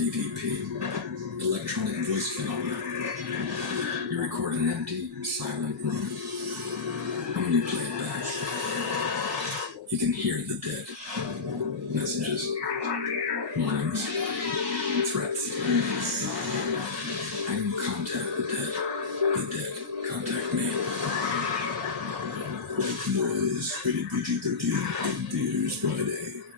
EVP, electronic voice phenomena. You record an empty, silent room. And when you play it back, you can hear the dead. Messages, warnings, threats. I don't contact the dead. The dead contact me. White Noise, rated PG-13, in theaters Friday.